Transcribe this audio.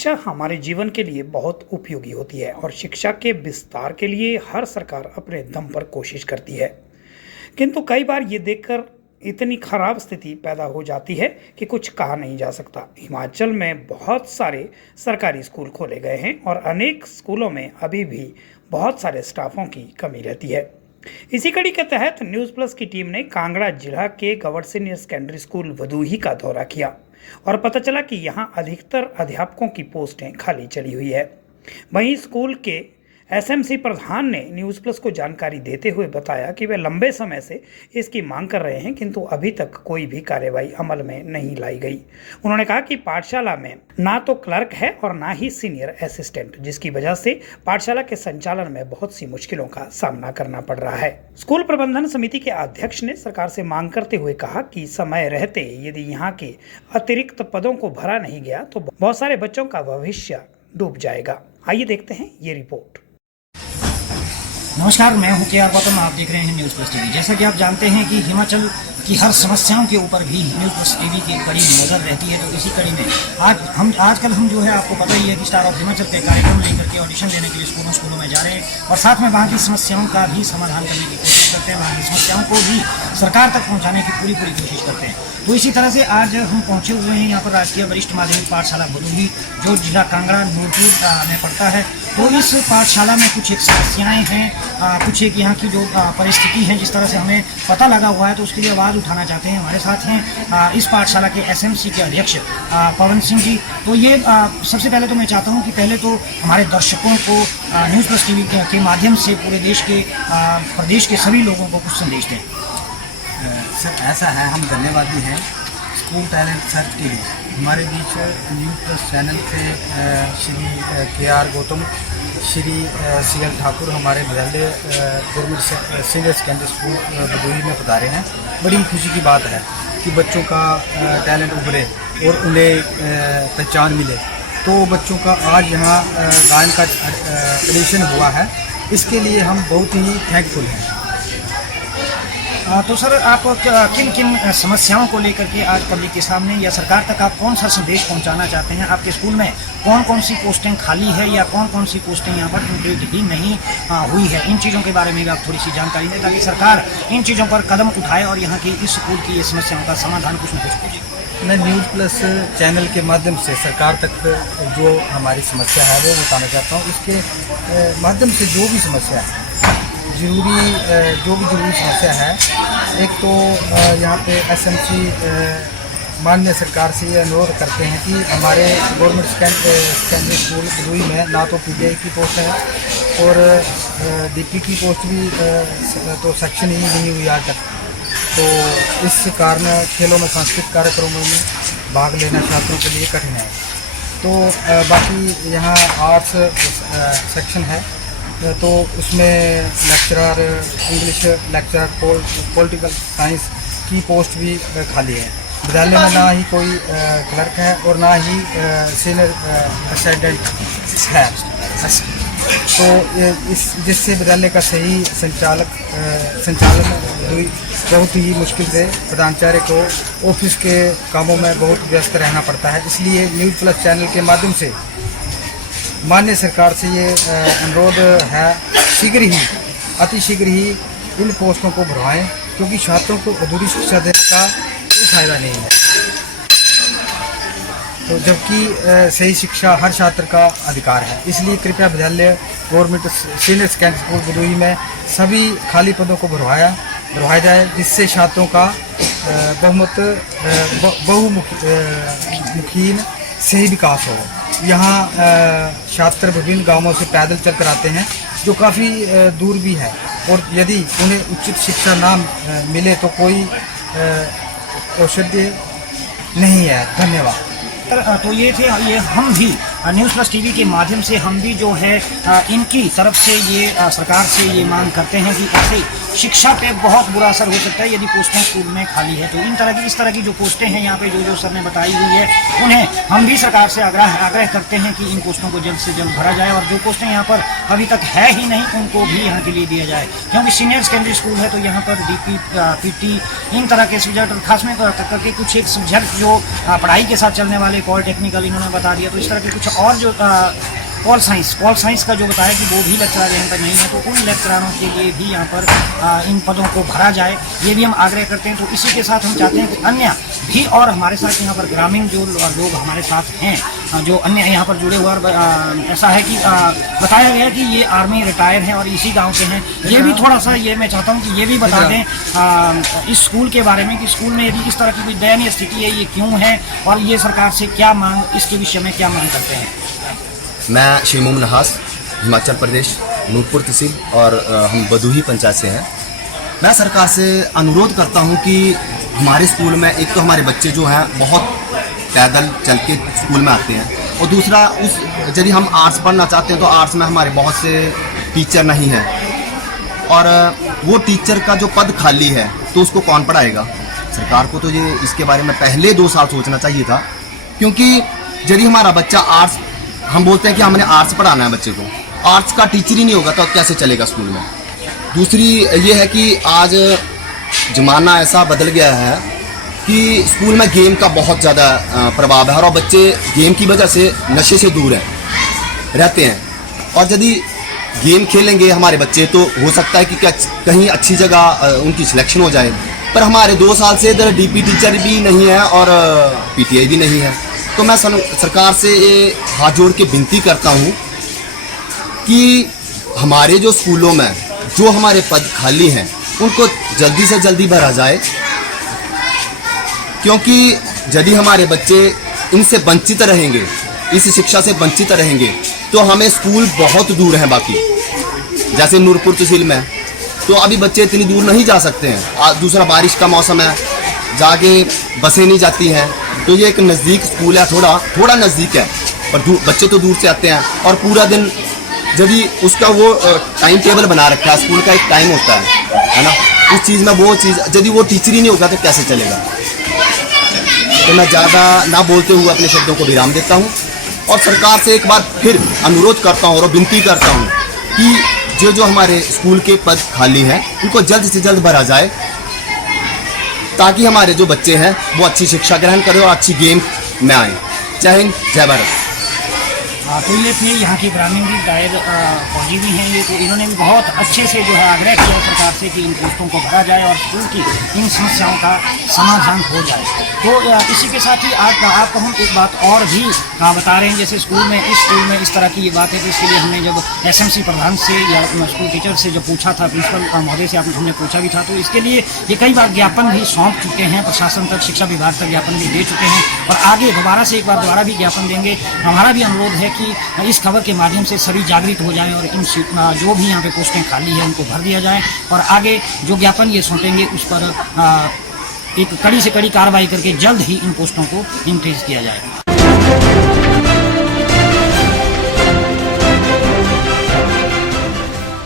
शिक्षा हमारे जीवन के लिए बहुत उपयोगी होती है और शिक्षा के विस्तार के लिए हर सरकार अपने दम पर कोशिश करती है। किंतु कई बार ये देखकर इतनी खराब स्थिति पैदा हो जाती है कि कुछ कहा नहीं जा सकता। हिमाचल में बहुत सारे सरकारी स्कूल खोले गए हैं और अनेक स्कूलों में अभी भी बहुत सारे स्टाफों की कमी रहती है। इसी कड़ी के तहत न्यूज़ प्लस की टीम ने कांगड़ा जिला के government senior secondary school Bhadohi का दौरा किया और पता चला कि यहां अधिकतर अध्यापकों की पोस्टें खाली चली हुई है। वहीं स्कूल के एसएमसी प्रधान ने न्यूज़ प्लस को जानकारी देते हुए बताया कि वे लंबे समय से इसकी मांग कर रहे हैं, किंतु अभी तक कोई भी कार्रवाई अमल में नहीं लाई गई। उन्होंने कहा कि पाठशाला में ना तो क्लर्क है और ना ही सीनियर असिस्टेंट, जिसकी वजह से पाठशाला के संचालन में बहुत सी मुश्किलों का सामना करना पड़ रहा है। स्कूल प्रबंधन समिति के अध्यक्ष ने सरकार से मांग करते हुए कहा कि समय रहते यदि यहाँ के अतिरिक्त पदों को भरा नहीं गया तो बहुत सारे बच्चों का भविष्य डूब जाएगा। आइए देखते हैं ये रिपोर्ट। नमस्कार, मैं हूं के.आर. गौतम। आप देख रहे हैं न्यूज़ प्लस टीवी। जैसा कि आप जानते हैं कि हिमाचल की हर समस्याओं के ऊपर भी न्यूज़ प्लस टीवी की कड़ी नजर रहती है, तो इसी कड़ी में आजकल हम जो है, आपको पता ही है कि स्टार ऑफ हिमाचल के कार्यक्रम लेकर के ऑडिशन देने के लिए स्कूलों में जा रहे हैं और साथ में वहाँ की समस्याओं का भी समाधान करने की कोशिश करते हैं, वहाँ की समस्याओं को भी सरकार तक पहुँचाने की पूरी कोशिश करते हैं। तो इसी तरह से आज हम पहुँचे हुए हैं यहाँ पर राजकीय वरिष्ठ माध्यमिक पाठशाला भदोही, जो जिला कांगड़ा नूरपुर में पड़ता है। तो इस पाठशाला में कुछ एक समस्याएं हैं, कुछ एक यहाँ की जो परिस्थिति है, जिस तरह से हमें पता लगा हुआ है, तो उसके लिए आवाज़ उठाना चाहते हैं। हमारे साथ हैं इस पाठशाला के एसएमसी के अध्यक्ष पवन सिंह जी। तो ये सबसे पहले तो मैं चाहता हूँ कि पहले तो हमारे दर्शकों को न्यूज़ प्लस टीवी के माध्यम से पूरे देश के प्रदेश के सभी लोगों को कुछ संदेश दें। सर, ऐसा है, हम धन्यवादी हैं स्कूल टैलेंट सर्च के लिए। हमारे बीच न्यूज़ प्लस चैनल से श्री के.आर. गौतम, श्री सी.एल. ठाकुर हमारे विद्यालय government senior secondary school Bhadohi में पधारे हैं। बड़ी खुशी की बात है कि बच्चों का टैलेंट उभरे और उन्हें पहचान मिले। तो बच्चों का आज यहाँ गायन का एडिशन हुआ है, इसके लिए हम बहुत ही थैंकफुल हैं। तो सर, आप किन किन समस्याओं को लेकर के आज पब्लिक के सामने या सरकार तक आप कौन सा संदेश पहुंचाना चाहते हैं? आपके स्कूल में कौन कौन सी पोस्टें खाली है या कौन कौन सी पोस्टें यहाँ पर कंप्लीट ही नहीं हुई है? इन चीज़ों के बारे में भी आप थोड़ी सी जानकारी दें, ताकि सरकार इन चीज़ों पर कदम उठाए और यहाँ की इस स्कूल की ये समस्याओं का समाधान कुछ न कुछ कीजिए। मैं न्यूज़ प्लस चैनल के माध्यम से सरकार तक जो हमारी समस्या है वो बताना चाहता हूँ। इसके माध्यम से जो भी समस्या है, जो भी ज़रूरी समस्या है, एक तो यहाँ पे एसएमसी माननीय सरकार से ये अनुरोध करते हैं कि हमारे गवर्नमेंट सेकेंडरी स्कूल भदोही में ना तो पीजीआई की पोस्ट है और डीपी की पोस्ट भी तो सेक्शन ही नहीं हुई आज तक। तो इस कारण खेलों में सांस्कृतिक कार्यक्रमों में भाग लेना छात्रों के लिए कठिन है। तो बाकी यहाँ आर्ट्स सेक्शन है, तो उसमें lecturer, English lecturer, political science की पोस्ट भी खाली है। विद्यालय में ना ही कोई क्लर्क है और ना ही सीनियर असिस्टेंट है। तो जिससे विद्यालय का सही संचालन बहुत ही मुश्किल से प्रधानाचार्य को ऑफिस के कामों में बहुत व्यस्त रहना पड़ता है। इसलिए न्यूज़ प्लस चैनल के माध्यम से माननीय सरकार से ये अनुरोध है, अति शीघ्र ही इन पोस्टों को भरवाएं, क्योंकि छात्रों को अधूरी शिक्षा देने का कोई फायदा नहीं है। तो जबकि सही शिक्षा हर छात्र का अधिकार है, इसलिए कृपया विद्यालय government senior secondary school Bhadohi में सभी खाली पदों को भरवाया जाए, जिससे छात्रों का बहुमुखी सही विकास हो। यहाँ छात्र विभिन्न गांवों से पैदल चलकर आते हैं, जो काफ़ी दूर भी है, और यदि उन्हें उचित शिक्षा ना मिले तो कोई औषधि नहीं है। धन्यवाद। तो ये हम भी न्यूज़ प्लस टीवी के माध्यम से हम भी जो है इनकी तरफ से ये सरकार से ये मांग करते हैं कि ऐसे शिक्षा पे बहुत बुरा असर हो सकता है यदि पोस्टें स्कूल में खाली है। तो इस तरह की जो पोस्टें हैं यहाँ पे जो सर ने बताई हुई है, उन्हें हम भी सरकार से आग्रह करते हैं कि इन पोस्टों को जल्द से जल्द भरा जाए और जो पोस्टें यहाँ पर अभी तक है ही नहीं उनको भी यहाँ के लिए दिया जाए। क्योंकि सीनियर सेकेंडरी स्कूल है तो यहाँ पर DP, PT इन तरह के सब्जेक्ट, और खास में करके कुछ एक सब्जेक्ट जो पढ़ाई के साथ चलने वाले पॉलिटेक्निकल इन्होंने बता दिया। तो इस तरह के कुछ और जो पॉल साइंस का जो बताया कि वो भी लेक्चरर यहाँ पर नहीं है, तो उन लेक्चरारों के लिए भी यहाँ पर इन पदों को भरा जाए, ये भी हम आग्रह करते हैं। तो इसी के साथ हम चाहते हैं कि अन्य भी और हमारे साथ यहाँ पर ग्रामीण जो लोग हमारे साथ हैं, जो अन्य यहाँ पर जुड़े हुए, ऐसा है कि बताया गया कि ये आर्मी रिटायर हैं और इसी गांव के हैं। ये भी थोड़ा सा ये मैं चाहता हूँ कि ये भी बता दें इस स्कूल के बारे में कि स्कूल में यदि इस तरह की कोई दयनीय स्थिति है, ये क्यों है और ये सरकार से क्या मांग, इसके विषय में क्या मांग करते हैं। मैं शमीम नहास, हिमाचल प्रदेश, नूरपुर तहसील और हम बदूही पंचायत से हैं। मैं सरकार से अनुरोध करता हूं कि हमारे स्कूल में एक तो हमारे बच्चे जो हैं बहुत पैदल चल के स्कूल में आते हैं, और दूसरा यदि हम आर्ट्स पढ़ना चाहते हैं तो आर्ट्स में हमारे बहुत से टीचर नहीं हैं, और वो टीचर का जो पद खाली है तो उसको कौन पढ़ाएगा। सरकार को तो ये इसके बारे में पहले 2 साल सोचना चाहिए था, क्योंकि यदि हमारा बच्चा आर्ट्स, हम बोलते हैं कि हमने आर्ट्स पढ़ाना है बच्चे को, आर्ट्स का टीचर ही नहीं होगा तो कैसे चलेगा स्कूल में। दूसरी ये है कि आज ज़माना ऐसा बदल गया है कि स्कूल में गेम का बहुत ज़्यादा प्रभाव है, और बच्चे गेम की वजह से नशे से दूर रहते हैं। और यदि गेम खेलेंगे हमारे बच्चे तो हो सकता है कि कहीं अच्छी जगह उनकी सिलेक्शन हो जाए, पर हमारे 2 साल से इधर DP टीचर भी नहीं है और PTI भी नहीं है। तो मैं सरकार से ये हाथ जोड़ के विनती करता हूँ कि हमारे जो स्कूलों में जो हमारे पद खाली हैं उनको जल्दी से जल्दी भरा जाए, क्योंकि यदि हमारे बच्चे इनसे वंचित रहेंगे, इस शिक्षा से वंचित रहेंगे, तो हमें स्कूल बहुत दूर हैं। बाकी जैसे नूरपुर तहसील में तो अभी बच्चे इतनी दूर नहीं जा सकते हैं। दूसरा बारिश का मौसम है, जाके बसें नहीं जाती हैं, तो ये एक नज़दीक स्कूल है, थोड़ा नज़दीक है, पर बच्चे तो दूर से आते हैं। और पूरा दिन यदि उसका वो टाइम टेबल बना रखा है, स्कूल का एक टाइम होता है ना, उस चीज़ में वो चीज़ यदि वो टीचर ही नहीं होगा तो कैसे चलेगा। तो मैं ज़्यादा ना बोलते हुए अपने शब्दों को विराम देता हूँ और सरकार से एक बार फिर अनुरोध करता हूँ और विनती करता हूँ कि जो हमारे स्कूल के पद खाली हैं उनको जल्द से जल्द भरा जाए, ताकि हमारे जो बच्चे हैं वो अच्छी शिक्षा ग्रहण करें और अच्छी गेम में आए। जय हिंद, जय भारत। तो ये थे यहाँ के ग्रामीण भी रिटायर्ड फौजी भी हैं, ये तो इन्होंने भी बहुत अच्छे से जो है आग्रह किया है सरकार से कि इन पोस्टों को भरा जाए और स्कूल की इन समस्याओं का समाधान हो जाए। तो इसी के साथ ही आपको हम एक बात और भी बता रहे हैं, जैसे इस स्कूल में इस तरह की ये बात है, तो इसके लिए हमने जब SMC प्रधान से या स्कूल टीचर से जब पूछा था, प्रिंसिपल महोदय से हमने पूछा भी था, तो इसके लिए ये कई बार ज्ञापन भी सौंप चुके हैं, प्रशासन तक, शिक्षा विभाग तक ज्ञापन भी दे चुके हैं और आगे एक बार दोबारा भी ज्ञापन देंगे। हमारा भी अनुरोध है कि इस खबर के माध्यम से सभी जागृत हो जाएं और इन जो भी यहाँ पे पोस्टें खाली है उनको भर दिया जाए और आगे जो ज्ञापन ये सौंपेंगे उस पर एक कड़ी से कड़ी कार्रवाई करके जल्द ही इन पोस्टों को इंक्रीज किया जाए।